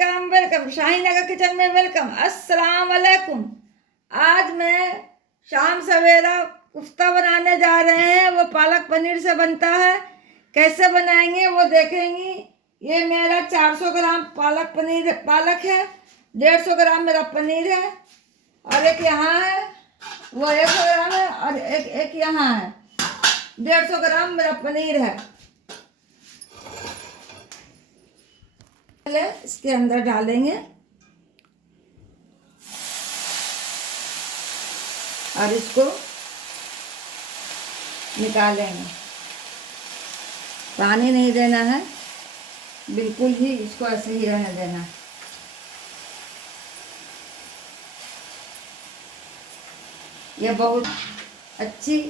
Welcome welcome शाहीनगर kitchen में welcome. अस्सलाम वालेकुम। आज मैं शाम सवेरा कुफ्ता बनाने जा रहे हैं। वो पालक पनीर से बनता है। कैसे बनाएंगे वो देखेंगी। ये मेरा 400 ग्राम पालक है, 150 ग्राम मेरा पनीर है और एक यहाँ है, वो 100 ग्राम है और एक यहाँ है, 150 ग्राम मेरा पनीर है। पहले इसके अंदर डालेंगे और इसको निकालेंगे। पानी नहीं देना है, बिल्कुल ही इसको ऐसे ही रहने देना है। ये बहुत अच्छी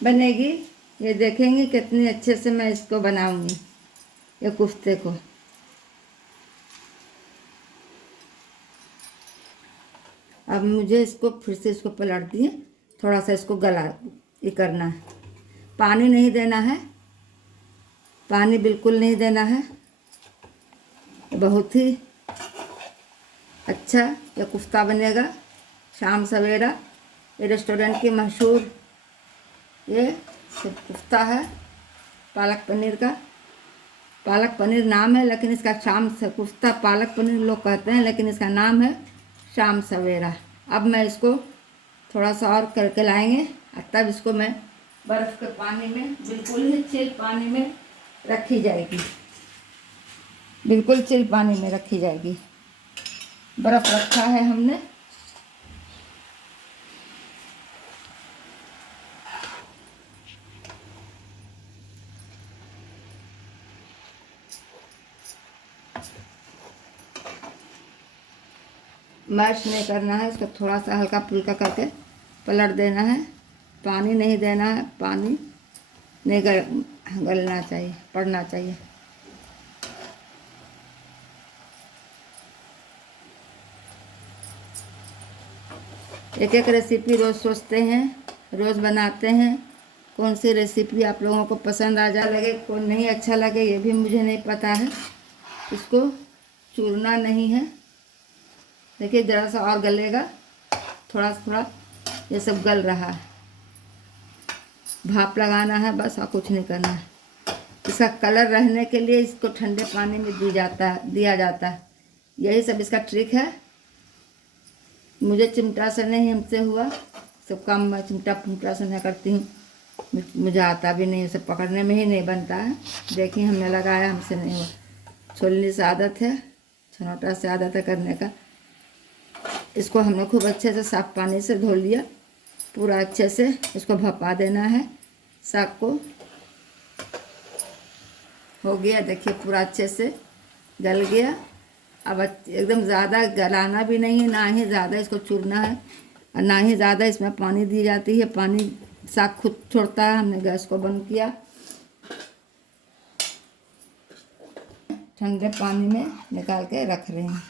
बनेगी। ये देखेंगे कितनी अच्छे से मैं इसको बनाऊंगी, ये कुफ्ते को। अब मुझे इसको फिर से इसको पलट दिए, थोड़ा सा इसको गला ये करना है। पानी नहीं देना है, पानी बिल्कुल नहीं देना है। बहुत ही अच्छा ये कुफ्ता बनेगा शाम सवेरा। ये रेस्टोरेंट की मशहूर ये कुफ्ता है पालक पनीर का। पालक पनीर नाम है, लेकिन इसका शाम से कुफ्ता पालक पनीर लोग कहते हैं, लेकिन इसका नाम है शाम सवेरा। अब मैं इसको थोड़ा सा और करके लाएंगे और तब इसको मैं बर्फ़ के पानी में, बिल्कुल ही चिल पानी में रखी जाएगी। बिल्कुल चिल पानी में रखी जाएगी। बर्फ़ रखा है हमने। मैश नहीं करना है, इसको थोड़ा सा हल्का फुल्का करके पलट देना है। पानी नहीं देना है, पानी नहीं गलना चाहिए, पड़ना चाहिए। एक एक रेसिपी रोज़ सोचते हैं, रोज़ बनाते हैं। कौन सी रेसिपी आप लोगों को पसंद आ जा लगे, कौन नहीं अच्छा लगे, ये भी मुझे नहीं पता है। इसको चूरना नहीं है। देखिए ज़रा सा और गलेगा, थोड़ा थोड़ा ये सब गल रहा है। भाप लगाना है बस, और कुछ नहीं करना है। इसका कलर रहने के लिए इसको ठंडे पानी में दिया जाता है। यही सब इसका ट्रिक है। मुझे चिमटा से नहीं हमसे हुआ, सब काम मैं चिमटा से नहीं करती हूँ। मुझे आता भी नहीं, उसे पकड़ने में ही नहीं बनता है। देखिए हमने लगाया, हमसे नहीं हुआ। छोलनी से आदत है, छनौटा से आदत है करने का। इसको हमने खूब अच्छे से साफ पानी से धो लिया, पूरा अच्छे से इसको भपा देना है। साग को हो गया, देखिए पूरा अच्छे से गल गया। अब एकदम ज़्यादा गलाना भी नहीं है, ना ही ज़्यादा इसको चूरना है और ना ही ज़्यादा इसमें पानी दी जाती है। पानी साग खुद छोड़ता है। हमने गैस को बंद किया। ठंडे पानी में निकाल के रख रहे हैं।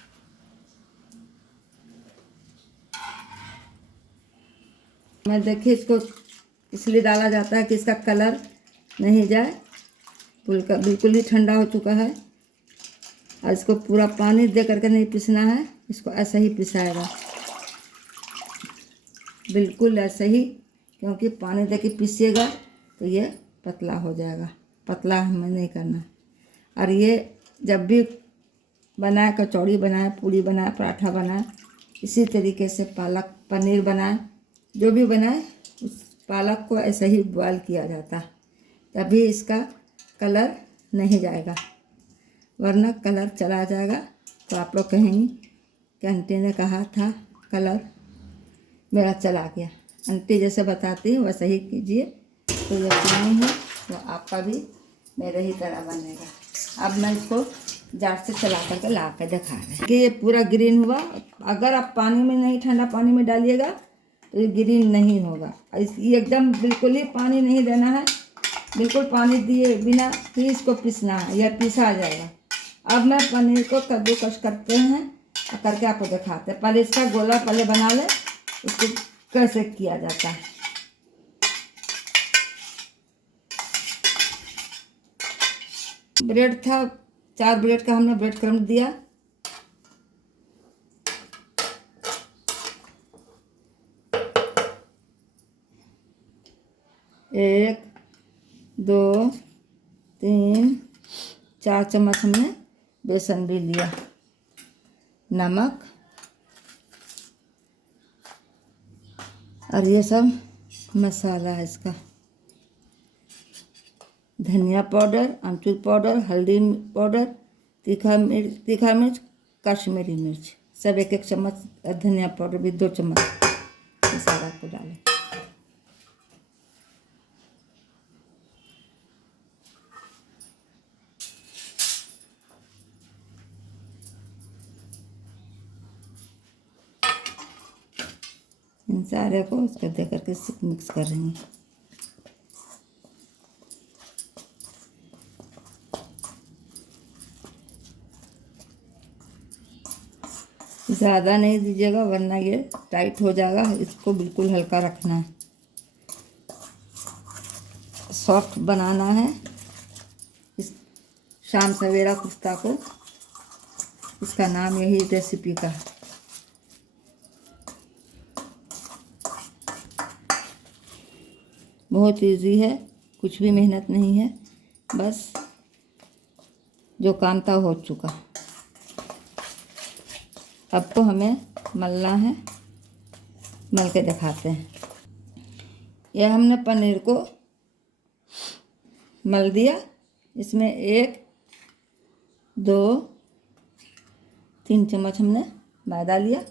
मैं देखिए इसको इसलिए डाला जाता है कि इसका कलर नहीं जाए। बिल्कुल ही ठंडा हो चुका है और इसको पूरा पानी दे करके नहीं पीसना है, इसको ऐसा ही पिसाएगा, बिल्कुल ऐसे ही। क्योंकि पानी दे के पीसिएगा तो ये पतला हो जाएगा। पतला हमें नहीं करना। और ये जब भी बनाए, कचौड़ी बनाए, पूड़ी बनाए, पराठा बनाए, इसी तरीके से पालक पनीर बनाए, जो भी बनाए उस पालक को ऐसे ही बॉयल किया जाता है, तभी इसका कलर नहीं जाएगा, वरना कलर चला जाएगा तो आप लोग कहेंगी कि आंटी ने कहा था कलर मेरा चला गया। आंटी जैसे बताती है वैसे ही कीजिए, तो यकीन है तो आपका भी मेरे ही तरह बनेगा। अब मैं इसको जार से चला करके ला कर दिखा रहे हैं कि ये पूरा ग्रीन हुआ। अगर आप पानी में नहीं, ठंडा पानी में डालिएगा तो ये ग्रीन नहीं होगा। ये एकदम बिल्कुल ही पानी नहीं देना है, बिल्कुल पानी दिए बिना ही इसको पीसना है, यह पीसा जाएगा। अब मैं पनीर को कद्दूकस करते हैं और करके आपको दिखाते हैं। पहले इसका गोला पहले बना ले, उसको कैसे किया जाता है। ब्रेड था 4 ब्रेड का हमने ब्रेड क्रम्ब दिया। एक, 2, 3, 4 चम्मच हमने बेसन भी लिया। नमक और ये सब मसाला है इसका। धनिया पाउडर, आमचूर पाउडर, हल्दी पाउडर, तीखा मिर्च, कश्मीरी मिर्च, सब 1-1 चम्मच। धनिया पाउडर भी 2 चम्मच मसाला को डालें। इन सारे को इसको दे करके मिक्स कर रही हूँ। ज़्यादा नहीं दीजिएगा वरना ये टाइट हो जाएगा। इसको बिल्कुल हल्का रखना है, सॉफ्ट बनाना है इस शाम सवेरा कुफ्ता को। इसका नाम यही रेसिपी का। बहुत इजी है, कुछ भी मेहनत नहीं है, बस जो काम था हो चुका। अब तो हमें मलना है, मल के दिखाते हैं। यह हमने पनीर को मल दिया। इसमें 1, 2, 3 चम्मच हमने मैदा लिया।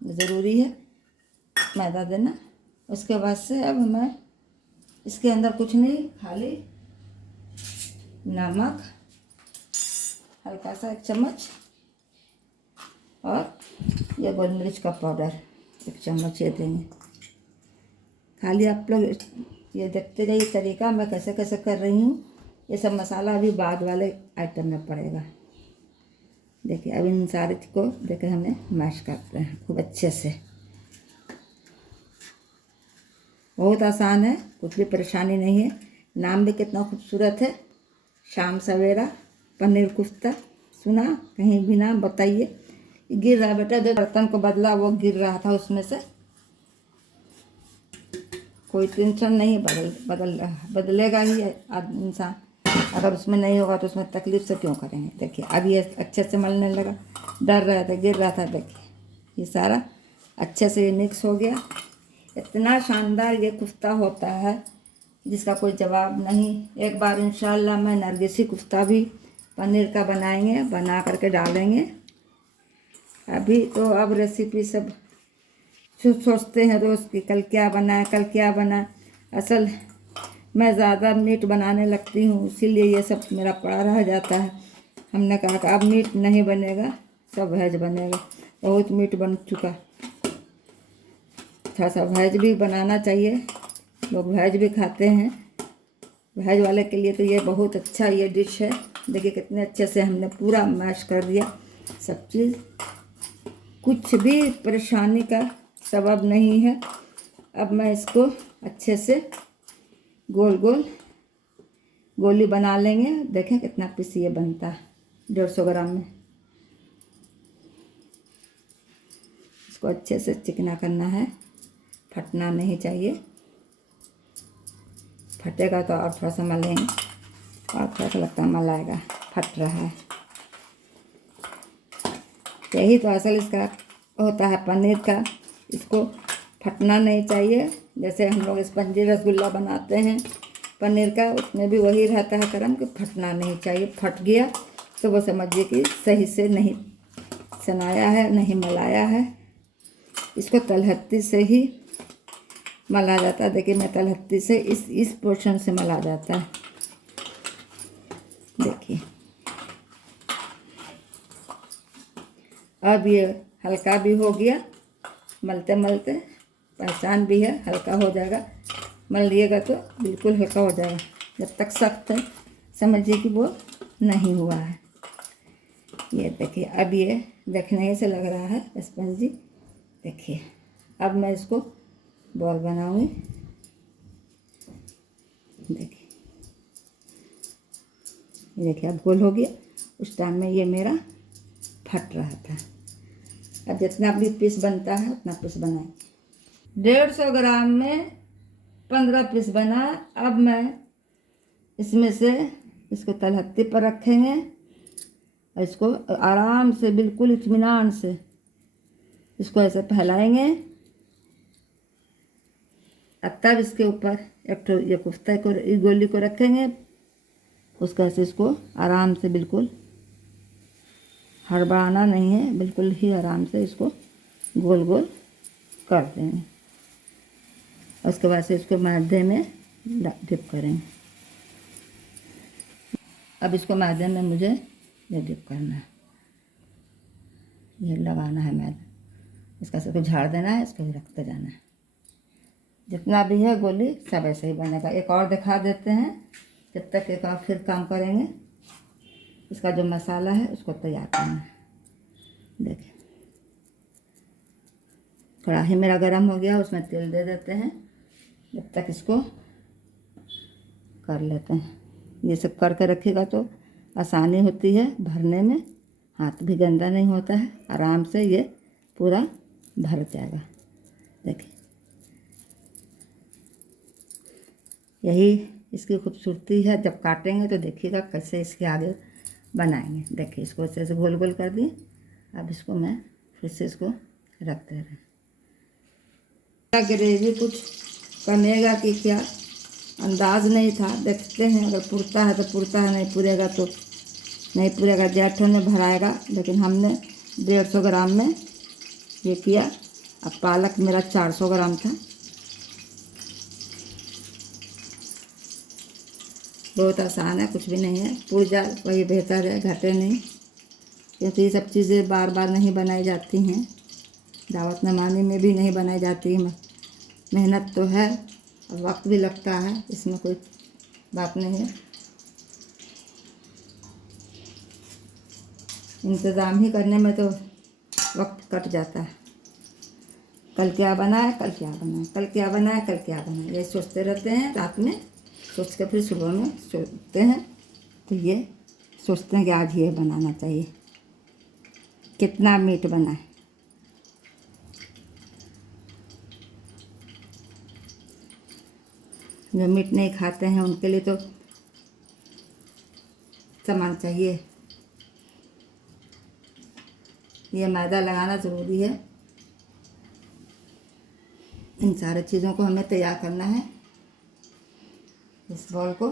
ज़रूरी है मैदा देना। उसके बाद से अब हमें इसके अंदर कुछ नहीं, खाली नमक हल्का सा 1 चम्मच और ये गोल मिर्च का पाउडर 1 चम्मच ये देंगे। खाली आप लोग ये देखते जाइए तरीका मैं कैसे कैसे कर रही हूँ। ये सब मसाला अभी बाद वाले आइटम में पड़ेगा। देखिए अब इन सारे को देखिए हमें मैश करते हैं खूब अच्छे से। बहुत आसान है, कुछ भी परेशानी नहीं है। नाम भी कितना खूबसूरत है, शाम सवेरा पनीर कुफ्ता। सुना कहीं भी नाम बताइए। गिर रहा बेटा, जो बर्तन को बदला वो गिर रहा था उसमें से। कोई टेंशन नहीं, बदलेगा ही इंसान। अगर उसमें नहीं होगा तो उसमें तकलीफ से क्यों करेंगे। देखिए अब ये अच्छे से मलने लगा। डर रहा था, गिर रहा था। देखिए ये सारा अच्छे से ये मिक्स हो गया। इतना शानदार ये कुफ्ता होता है जिसका कोई जवाब नहीं। एक बार इंशाल्लाह मैं नरगिसी कुफ्ता भी पनीर का बनाएंगे, बना करके डालेंगे। अभी तो अब रेसिपी सब सोचते हैं रोज़ की कल क्या बनाए, कल क्या बनाए। असल मैं ज़्यादा मीट बनाने लगती हूँ, इसीलिए ये सब मेरा पड़ा रह जाता है। हमने कहा कि अब मीट नहीं बनेगा, सब वेज बनेगा। बहुत मीट बन चुका, थोड़ा सा वेज भी बनाना चाहिए। लोग वेज भी खाते हैं। वेज वाले के लिए तो ये बहुत अच्छा ये डिश है। देखिए कितने अच्छे से हमने पूरा मैश कर दिया सब चीज़। कुछ भी परेशानी का सबब नहीं है। अब मैं इसको अच्छे से गोल गोल गोली बना लेंगे। देखें कितना पीस ये बनता है 150 ग्राम में। इसको अच्छे से चिकना करना है, फटना नहीं चाहिए। फटेगा तो और थोड़ा सा मलेंगे और थोड़ा सा लगता है मलाएगा, फट रहा है। यही तो असल इसका होता है पनीर का। इसको फटना नहीं चाहिए। जैसे हम लोग स्पंजी रसगुल्ला बनाते हैं पनीर का, उसमें भी वही रहता है क्रम कि फटना नहीं चाहिए। फट गया तो वो समझिए कि सही से नहीं सनाया है, नहीं मलाया है। इसको तलहत्ती से ही मला जाता है। देखिए मैं तलहत्ती से इस पोर्शन से मला जाता है। देखिए अब ये हल्का भी हो गया। मलते मलते पहचान भी है, हल्का हो जाएगा। मल लिएगा तो बिल्कुल हल्का हो जाएगा। जब तक सख्त है समझिए कि वो नहीं हुआ है। ये देखिए अब ये देखने से लग रहा है स्पंजी। देखिए अब मैं इसको बॉल बनाऊंगी। देखिए ये देखिए अब गोल हो गया। उस टाइम में ये मेरा फट रहा था। अब जितना भी पीस बनता है उतना पीस बनाए। 150 ग्राम में 15 पीस बना। अब मैं इसमें से इसको तलहत्ती पर रखेंगे और इसको आराम से बिल्कुल इत्मीनान से इसको ऐसे फैलाएंगे। अब तब इसके ऊपर एक तो ये कोफ्ते को, इस गोली को रखेंगे। उसको ऐसे इसको आराम से बिल्कुल हड़बड़ाना नहीं है, बिल्कुल ही आराम से इसको गोल गोल कर देंगे। उसके बाद से इसको मैदे में डिप करेंगे। अब इसको मैदे में मुझे ये डिप करना है, ये लगाना है मैदा। इसका सबको झाड़ देना है, इसको भी रखते जाना है। जितना भी है गोली सब ऐसे ही बनेगा। एक और दिखा देते हैं, जब तक एक और फिर काम करेंगे। इसका जो मसाला है उसको तैयार करना है। देखिए कढ़ाई मेरा गरम हो गया, उसमें तेल दे देते हैं। जब तक इसको कर लेते हैं। ये सब करके रखिएगा तो आसानी होती है भरने में, हाथ भी गंदा नहीं होता है, आराम से ये पूरा भर जाएगा। देखिए यही इसकी खूबसूरती है। जब काटेंगे तो देखिएगा कैसे इसके आगे बनाएंगे। देखिए इसको अच्छे से गोल गोल कर दिए। अब इसको मैं फिर से इसको रख दे रहे हैं। ग्रेवी कुछ कमेगा कि क्या अंदाज नहीं था, देखते हैं। अगर पुरता है तो पुरता है, नहीं पुरेगा तो नहीं पुरेगा। जेठों ने भराएगा, लेकिन हमने 150 ग्राम में ये किया। अब पालक मेरा 400 ग्राम था। बहुत आसान है, कुछ भी नहीं है। पुर जाए वही बेहतर है, घटे नहीं, क्योंकि ये सब चीज़ें बार बार नहीं बनाई जाती हैं। दावत मेहमानी में भी नहीं बनाई जाती है। मेहनत तो है और वक्त भी लगता है, इसमें कोई बात नहीं है। इंतज़ाम ही करने में तो वक्त कट जाता है। कल क्या बनाए, कल क्या बनाए, कल क्या बनाए, कल क्या बनाए, ये सोचते रहते हैं। रात में सोच के फिर सुबह में सोचते हैं तो ये सोचते हैं कि आज ये बनाना चाहिए। कितना मीट बनाए। जो मीट नहीं खाते हैं उनके लिए तो सामान चाहिए। ये मैदा लगाना ज़रूरी है। इन सारे चीज़ों को हमें तैयार करना है। इस बॉल को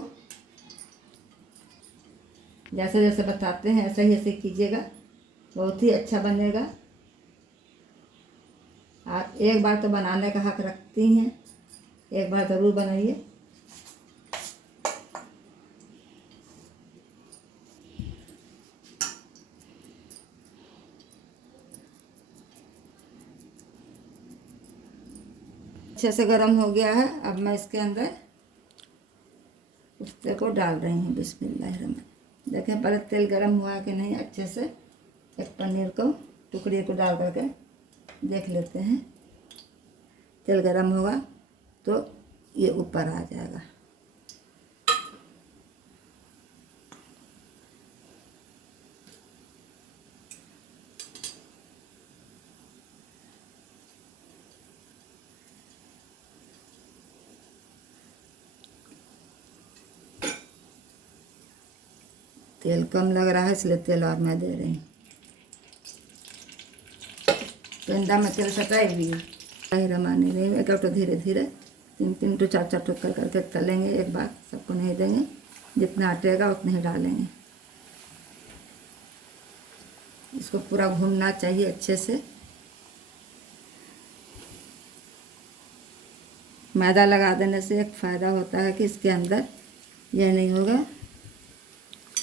जैसे जैसे बताते हैं ऐसे ही ऐसे कीजिएगा, बहुत ही अच्छा बनेगा। आप एक बार तो बनाने का हक रखती हैं, एक बार ज़रूर बनाइए। अच्छे से गर्म हो गया है। अब मैं इसके अंदर कुफ्ते को डाल रही हूँ। बिस्मिल्लाहिर्रहमानिर्रहीम। देखें पहले तेल गर्म हुआ है कि नहीं। अच्छे से एक पनीर को टुकड़े को डाल करके देख लेते हैं। तेल गर्म होगा तो ये ऊपर आ जाएगा। तेल कम लग रहा है इसलिए तेल और मैं दे रही हूँ। पेंदा में तेल सटाई भी है। रमानी नहीं, एक तो धीरे धीरे 3 to 4 टुक्कर करके तलेंगे। एक बार सबको नहीं देंगे, जितना अटेगा उतना ही डालेंगे। इसको पूरा भूनना चाहिए अच्छे से। मैदा लगा देने से एक फ़ायदा होता है कि इसके अंदर यह नहीं होगा,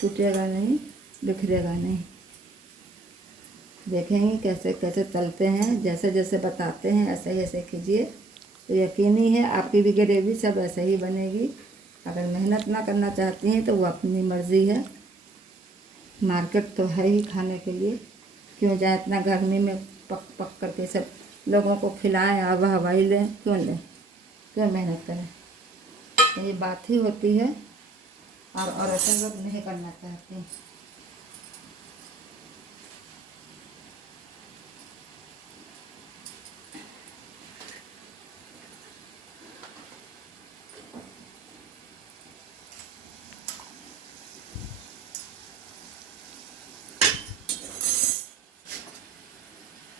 टूटेगा नहीं, बिखरेगा नहीं। देखेंगे कैसे कैसे तलते हैं। जैसे जैसे बताते हैं ऐसे ही ऐसे कीजिए तो यकीनी है आपकी भी ग्रेवी सब ऐसे ही बनेगी। अगर मेहनत ना करना चाहती हैं तो वो अपनी मर्ज़ी है। मार्केट तो है ही खाने के लिए, क्यों जाए इतना गर्मी में पक पक करके सब लोगों को खिलाएं, हवा हवाई लें, क्यों लें, क्यों मेहनत करें। ये बात ही होती है और ऐसे लोग नहीं करना चाहते।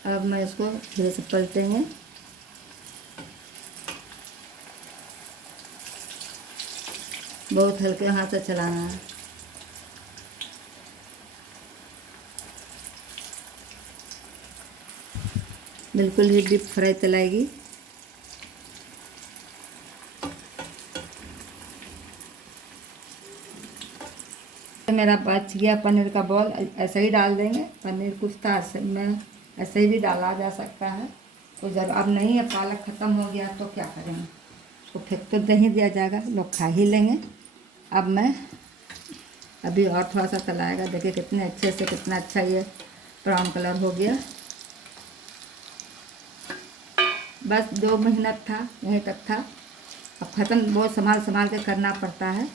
अब मैं इसको धीरे से पलटेंगे। बहुत हल्के हाथ से चलाना है। बिल्कुल ही डीप फ्राई चलाएगी। मेरा बच गया पनीर का बॉल। ऐसे ही डाल देंगे। पनीर कुछ था ऐसे में, ऐसे ही भी डाला जा सकता है। तो जब अब नहीं है, पालक ख़त्म हो गया तो क्या करेंगे, उसको फेंक तो नहीं दिया जाएगा, लोग खा ही लेंगे। अब मैं अभी और थोड़ा सा चलाएगा। देखिए कितने अच्छे से, कितना अच्छा ये ब्राउन कलर हो गया। बस 2 मिनट था, यहीं तक था। अब ख़त्म। बहुत संभाल संभाल के करना पड़ता है।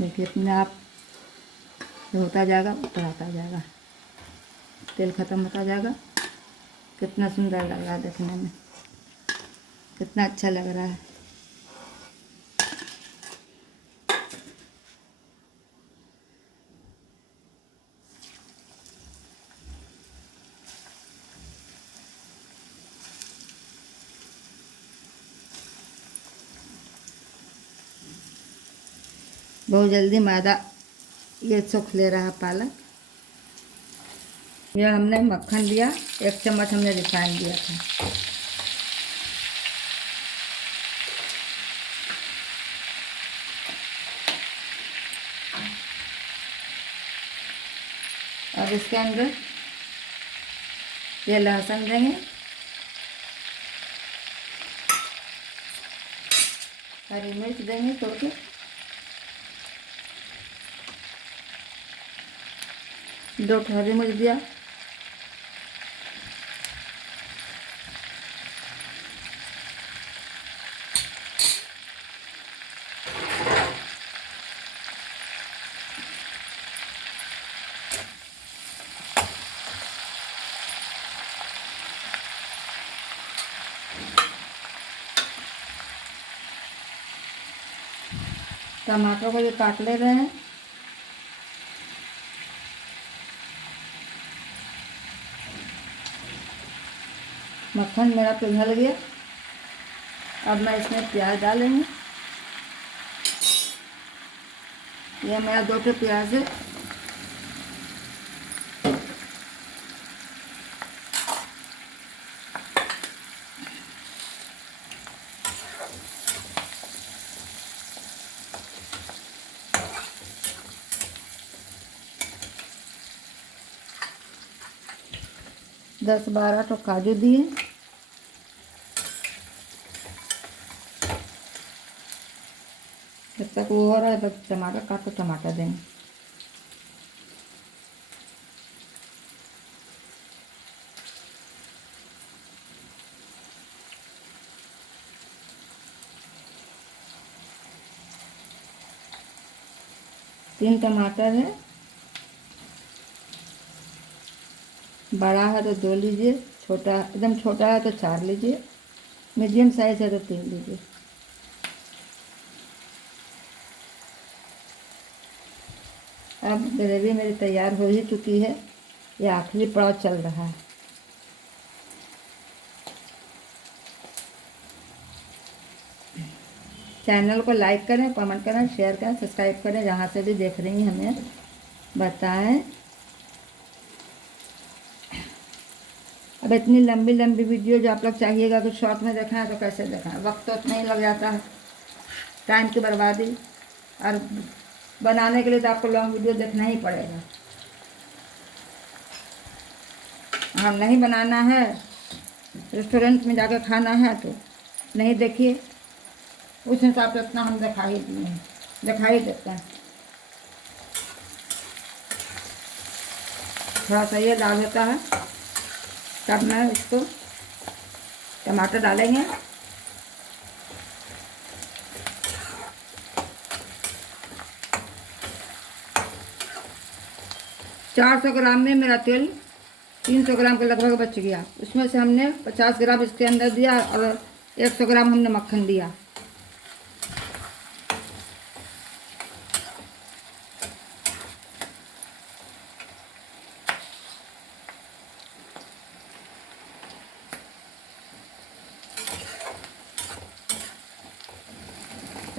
देखिए अपने आप होता जाएगा, ऊपर आता जाएगा, तेल ख़त्म होता जाएगा। कितना सुंदर लग रहा है देखने में, कितना अच्छा लग रहा है। बहुत जल्दी मैदा ये सूख ले रहा है पालक। यह हमने मक्खन दिया, 1 चम्मच हमने रिफाइंड दिया था। अब इसके अंदर ये लहसुन देंगे, हरी मिर्च देंगे तोड़ के, दो हरी मिर्च दिया, टमाटर को भी काट ले रहे हैं। मक्खन मेरा पिघल गया। अब मैं इसमें प्याज डालेंगे। यह मेरा 2 प्याज है। दस 12 तो काजू दिए। जब तक वो हो रहा है तब टमाटर काटो, टमाटर देंगे। तीन टमाटर है, बड़ा है तो 2 लीजिए, छोटा एकदम छोटा है तो 4 लीजिए, मीडियम साइज है तो 3 लीजिए। अब ग्रेवी मेरी तैयार हो ही चुकी है। ये आखिरी पड़ाव चल रहा है। चैनल को लाइक करें, कमेंट करें, शेयर करें, सब्सक्राइब करें। जहाँ से भी देख रही हैं हमें बताएं। अब इतनी लंबी लंबी वीडियो जो आप लोग चाहिएगा कि शॉर्ट में देखना है तो कैसे देखना है, वक्त तो उतना ही लग जाता है, टाइम की बर्बादी। और बनाने के लिए तो आपको लॉन्ग वीडियो देखना ही पड़ेगा। हाँ, नहीं बनाना है, रेस्टोरेंट में जाकर खाना है तो नहीं देखिए, उस हिसाब से इतना हम दिखाई देते हैं। थोड़ा सा ये डाल देता है, तब मैं इसको टमाटर डालेंगे। 400 ग्राम में मेरा तेल 300 ग्राम के लगभग बच गया। उसमें से हमने 50 ग्राम इसके अंदर दिया और 100 ग्राम हमने मक्खन दिया।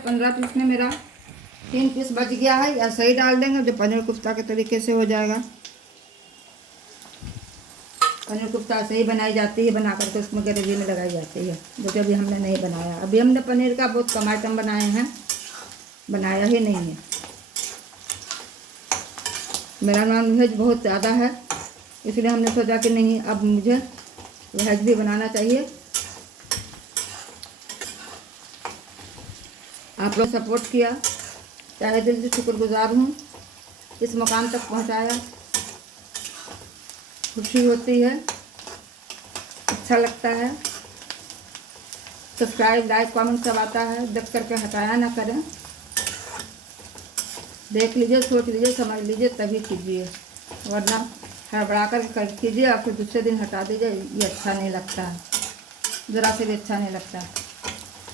पंद्रह पीस में मेरा 3 पीस बच गया है, या सही डाल देंगे जो पनीर कोफ्ता के तरीके से हो जाएगा। पनीर कोफ्ता सही बनाई जाती है, बना करके उसमें ग्रेवी में लगाई जाती है, जो कि अभी हमने नहीं बनाया। अभी हमने पनीर का बहुत कम आइटम बनाए हैं, बनाया ही नहीं है। मेरा नॉन वेज बहुत ज़्यादा है, इसलिए हमने सोचा कि नहीं, अब मुझे वेज भी बनाना चाहिए। आप लोग सपोर्ट किया, चाहे दिल से शुक्रगुजार हूँ। इस मुकाम तक पहुँचाया, खुशी होती है, अच्छा लगता है। सब्सक्राइब, लाइक, कमेंट सब आता है, देख करके हटाया ना करें। देख लीजिए, सोच लीजिए, समझ लीजिए, तभी कीजिए, वरना हड़बड़ा कर कीजिए और फिर दूसरे दिन हटा दीजिए। ये अच्छा नहीं लगता है, ज़रा से भी अच्छा नहीं लगता।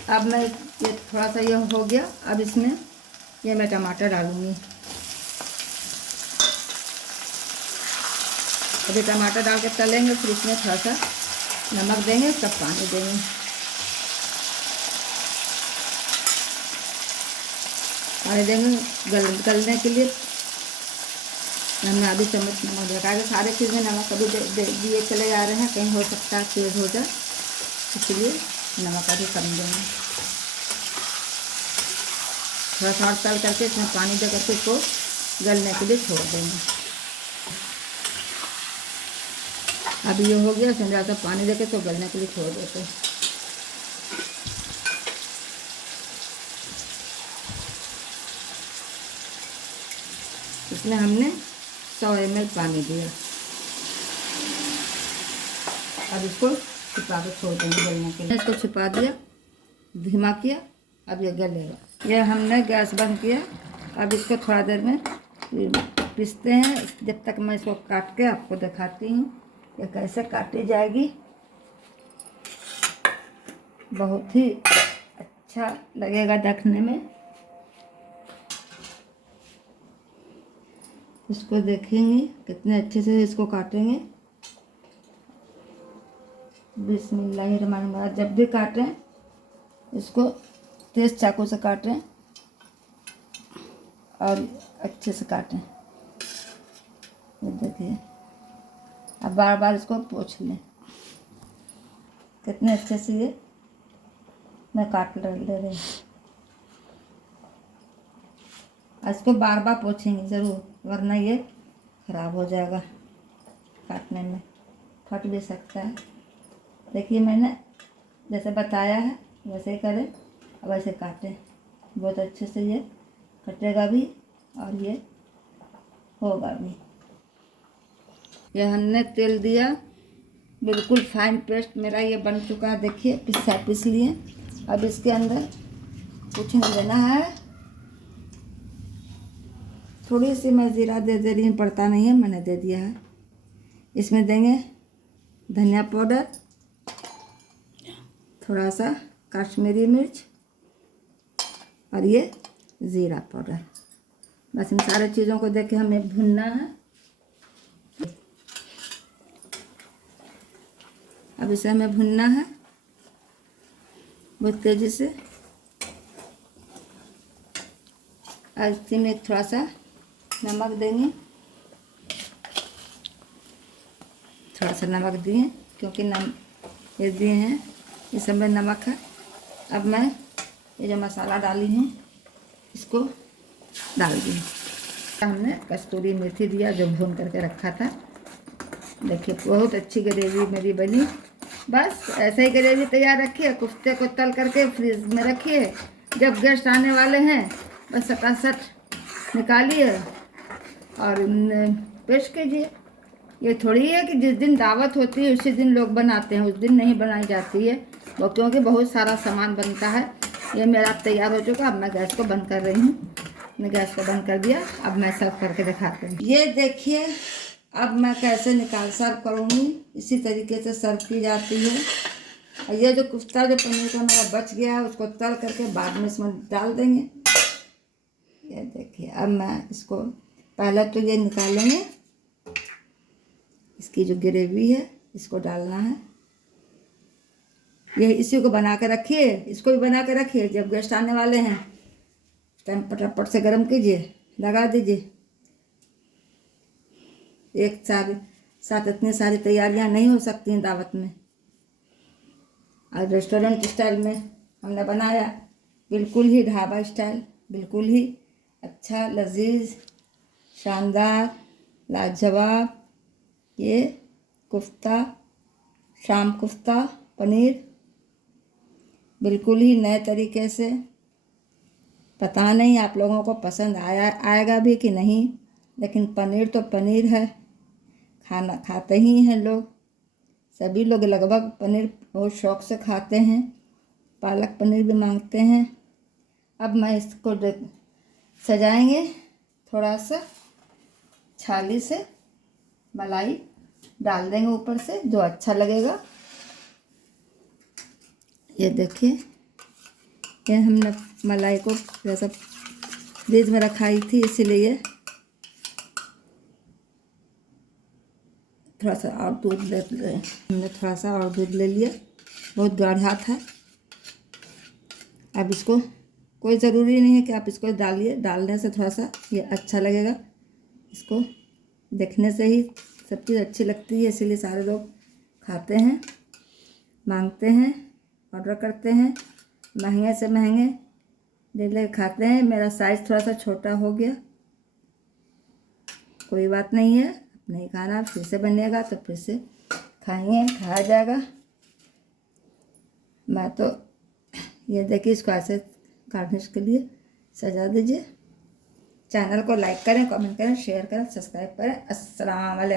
अब मैं ये थोड़ा सा ये हो गया, अब इसमें ये मैं टमाटर डालूँगी। अभी टमाटर डाल के तलेंगे, फिर इसमें थोड़ा सा नमक देंगे, तब पानी देंगे। पानी देंगे गलने के लिए। हमने आधी चम्मच नमक दिया, कि सारे चीज़ें नमक अभी दिए चले जा रहे हैं, कहीं हो सकता है तेज़ हो जाए, इसलिए नमक अभी कम देंगे। थोड़ा सा तल करके इसमें पानी दे करके इसको गलने के लिए छोड़ देंगे। अब ये हो गया, इसमें ज़्यादा पानी देके तो गलने के लिए छोड़ देते हैं। इसमें हमने 100 ml पानी दिया। अब इसको छिपा के छोड़ देंगे गलने के लिए। इसको छिपा दिया, धीमा किया, अब ये गलेगा। ये हमने गैस बंद किया। अब इसको थोड़ा देर में पीसते हैं, जब तक मैं इसको काट के आपको दिखाती हूँ ये कैसे काटी जाएगी। बहुत ही अच्छा लगेगा देखने में। इसको देखेंगे कितने अच्छे से इसको काटेंगे। बिस्मिल्लाहिर्रहमानिर्रहीम। जब भी काटें इसको तेज चाकू से काटें और अच्छे से काटें। ये देखिए, अब बार बार इसको पोंछ लें। कितने अच्छे से ये मैं काट ले रही हूँ। इसको बार बार पोंछेंगे ज़रूर, वरना ये ख़राब हो जाएगा, काटने में फट भी सकता है। देखिए, मैंने जैसे बताया है वैसे ही करें, वैसे काटें। बहुत अच्छे से ये कटेगा भी और ये होगा भी। ये हमने तेल दिया, बिल्कुल फाइन पेस्ट मेरा ये बन चुका है। देखिए, पीस लिए। अब इसके अंदर कुछ नहीं देना है, थोड़ी सी मैं ज़ीरा दे रही हूँ, पड़ता नहीं है, मैंने दे दिया है। इसमें देंगे धनिया पाउडर, थोड़ा सा कश्मीरी मिर्च और ये ज़ीरा पाउडर। बस इन सारे चीज़ों को देख के हमें भुनना है। अब इसे हमें भुनना है बहुत तेज़ी से। और इसमें थोड़ा सा नमक देंगे, थोड़ा सा नमक दिए क्योंकि ये दिए हैं, इस में नमक है। अब मैं ये जो मसाला डाली हूँ इसको डाल दी। हमने कस्तूरी मेथी दिया जो भून करके रखा था। देखिए, बहुत अच्छी ग्रेवी मेरी बनी। बस ऐसे ही ग्रेवी तैयार रखिए, कोफ्ते को तल करके फ्रीज में रखिए। जब गेस्ट आने वाले हैं बस सटासट निकालिए और पेश कीजिए। ये थोड़ी है कि जिस दिन दावत होती है उसी दिन लोग बनाते हैं, उस दिन नहीं बनाई जाती है वो, क्योंकि बहुत सारा सामान बनता है। ये मेरा तैयार हो चुका, अब मैं गैस को बंद कर रही हूँ। मैं गैस को बंद कर दिया, अब मैं सर्व करके दिखाती हूँ। ये देखिए अब मैं कैसे सर्व करूँगी। इसी तरीके से सर्व की जाती है। और ये जो कुफ्ता जो पनीर का मेरा बच गया है उसको तल करके बाद में इसमें डाल देंगे। ये देखिए अब मैं इसको पहले तो ये निकालेंगे, इसकी जो ग्रेवी है इसको डालना है। ये इसी को बना के रखिए, इसको भी बना के रखिए, जब गेस्ट आने वाले हैं टाइम फटाफट से गर्म कीजिए, लगा दीजिए। एक साथ इतनी सारी तैयारियां नहीं हो सकती हैं दावत में। आज रेस्टोरेंट स्टाइल में हमने बनाया, बिल्कुल ही ढाबा स्टाइल, बिल्कुल ही अच्छा, लजीज, शानदार, लाजवाब। ये कुफ्ता, शाम कुफ्ता पनीर, बिल्कुल ही नए तरीके से। पता नहीं आप लोगों को पसंद आएगा भी कि नहीं, लेकिन पनीर तो पनीर है, खाना खाते ही हैं लोग। सभी लोग लगभग पनीर बहुत शौक़ से खाते हैं, पालक पनीर भी मांगते हैं। अब मैं इसको सजाएंगे, थोड़ा सा छाली से मलाई डाल देंगे ऊपर से, जो अच्छा लगेगा। ये देखिए, ये हमने मलाई को जैसा फ्रिज में रखाई थी, इसीलिए थोड़ा सा और दूध ले लें। हमने थोड़ा सा और दूध ले लिया, बहुत गाढ़ा था। अब इसको कोई ज़रूरी नहीं है कि आप इसको डालिए, डालने से थोड़ा सा ये अच्छा लगेगा। इसको देखने से ही सब चीज़ अच्छी लगती है, इसीलिए सारे लोग खाते हैं, मांगते हैं, ऑर्डर करते हैं, महंगे से महंगे ले खाते हैं। मेरा साइज़ थोड़ा सा छोटा हो गया, कोई बात नहीं है, नहीं खाना फिर से बनेगा तो फिर से खाएंगे, खाया जाएगा। मैं तो ये देखिए इसको ऐसे गार्निश के लिए सजा दीजिए। चैनल को लाइक करें, कमेंट करें, शेयर करें, सब्सक्राइब करें। अस्सलाम वालेकुम।